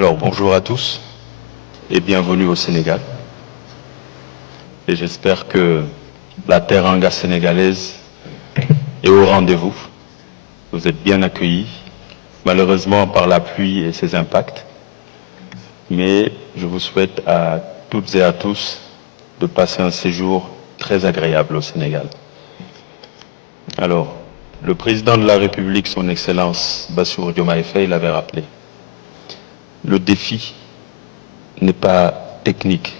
Alors bonjour à tous et bienvenue au Sénégal. Et j'espère que la teranga sénégalaise est au rendez-vous. Vous êtes bien accueillis, malheureusement par la pluie et ses impacts. Mais je vous souhaite à toutes et à tous de passer un séjour très agréable au Sénégal. Alors, le président de la République, son Excellence Bassirou Diomaye Faye, l'avait rappelé. Le défi n'est pas technique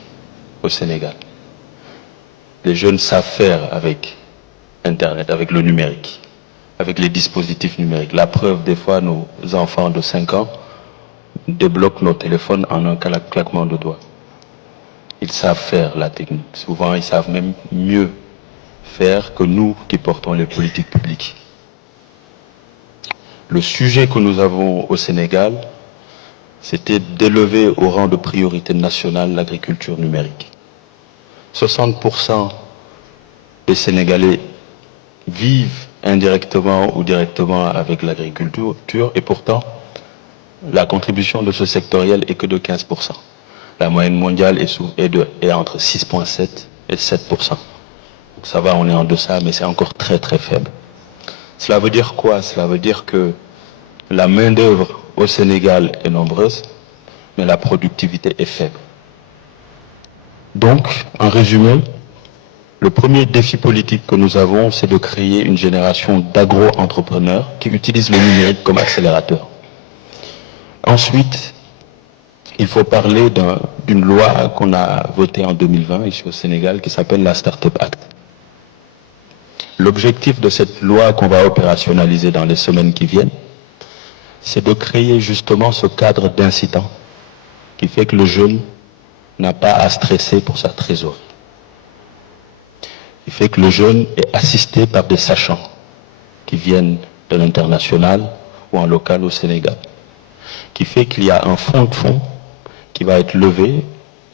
au Sénégal. Les jeunes savent faire avec Internet, avec le numérique, avec les dispositifs numériques. La preuve, des fois, nos enfants de 5 ans débloquent nos téléphones en un claquement de doigts. Ils savent faire la technique. Souvent, ils savent même mieux faire que nous qui portons les politiques publiques. Le sujet que nous avons au Sénégal, c'était d'élever au rang de priorité nationale l'agriculture numérique. 60% des Sénégalais vivent indirectement ou directement avec l'agriculture et pourtant, la contribution de ce sectoriel est que de 15%. La moyenne mondiale est entre 6,7 et 7%. Donc ça va, on est en deçà, mais c'est encore très très faible. Cela veut dire quoi? Cela veut dire que la main-d'œuvre au Sénégal est nombreuse, mais la productivité est faible. Donc, en résumé, le premier défi politique que nous avons, c'est de créer une génération d'agro-entrepreneurs qui utilisent le numérique comme accélérateur. Ensuite, il faut parler d'une loi qu'on a votée en 2020 ici au Sénégal qui s'appelle la Startup Act. L'objectif de cette loi qu'on va opérationnaliser dans les semaines qui viennent, c'est de créer justement ce cadre d'incitant qui fait que le jeune n'a pas à stresser pour sa trésorerie. Il fait que le jeune est assisté par des sachants qui viennent de l'international ou en local au Sénégal. Qui fait qu'il y a un fonds de fonds qui va être levé.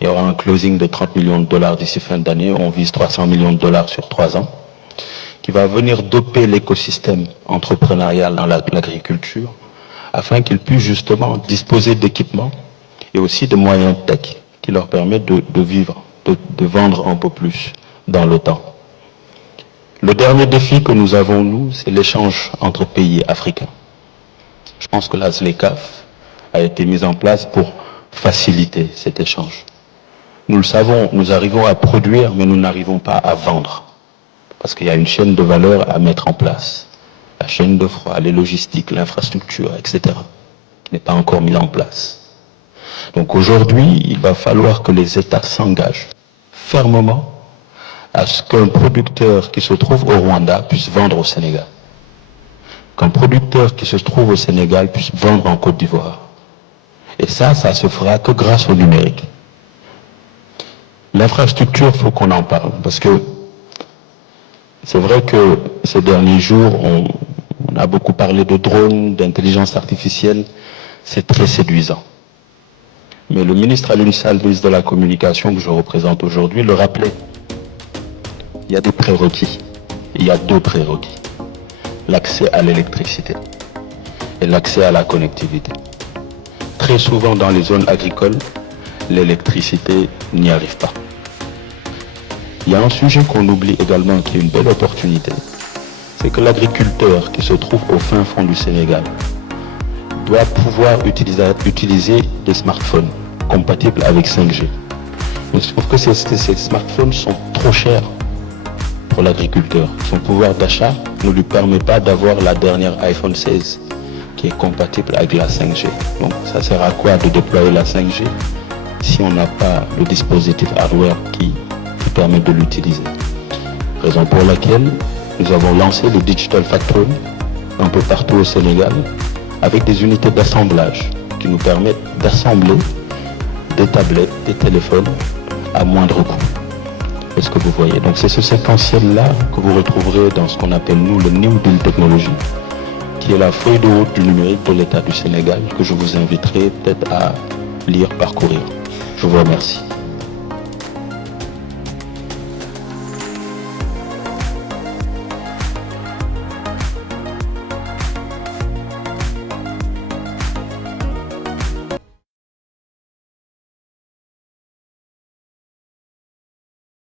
Il y aura un closing de 30 millions de dollars d'ici fin d'année. On vise 300 millions de dollars sur 3 ans. Qui va venir doper l'écosystème entrepreneurial dans l'agriculture afin qu'ils puissent justement disposer d'équipements et aussi de moyens tech qui leur permettent de vivre, de vendre un peu plus dans le temps. Le dernier défi que nous avons, nous, c'est l'échange entre pays africains. Je pense que la ZLECAf a été mise en place pour faciliter cet échange. Nous le savons, nous arrivons à produire, mais nous n'arrivons pas à vendre. Parce qu'il y a une chaîne de valeur à mettre en place. La chaîne de froid, les logistiques, l'infrastructure, etc. qui n'est pas encore mise en place. Donc aujourd'hui, il va falloir que les États s'engagent fermement à ce qu'un producteur qui se trouve au Rwanda puisse vendre au Sénégal. Qu'un producteur qui se trouve au Sénégal puisse vendre en Côte d'Ivoire. Et ça se fera que grâce au numérique. L'infrastructure, il faut qu'on en parle, parce que c'est vrai que ces derniers jours, on a beaucoup parlé de drones, d'intelligence artificielle, c'est très séduisant. Mais le ministre Alioune Sall, ministre de la Communication que je représente aujourd'hui, le rappelait. Il y a des prérequis. Il y a 2 prérequis. L'accès à l'électricité et l'accès à la connectivité. Très souvent dans les zones agricoles, l'électricité n'y arrive pas. Il y a un sujet qu'on oublie également qui est une belle opportunité. C'est que l'agriculteur qui se trouve au fin fond du Sénégal doit pouvoir utiliser des smartphones compatibles avec 5G. Mais je trouve que ces smartphones sont trop chers pour l'agriculteur. Son pouvoir d'achat ne lui permet pas d'avoir la dernière iPhone 16 qui est compatible avec la 5G. Donc ça sert à quoi de déployer la 5G si on n'a pas le dispositif hardware qui permet de l'utiliser. Raison pour laquelle nous avons lancé le Digital Factory un peu partout au Sénégal avec des unités d'assemblage qui nous permettent d'assembler des tablettes, des téléphones à moindre coût. Est-ce que vous voyez? Donc c'est ce séquentiel-là que vous retrouverez dans ce qu'on appelle nous le New Deal Technology, qui est la feuille de route du numérique pour l'État du Sénégal, que je vous inviterai peut-être à lire, parcourir. Je vous remercie.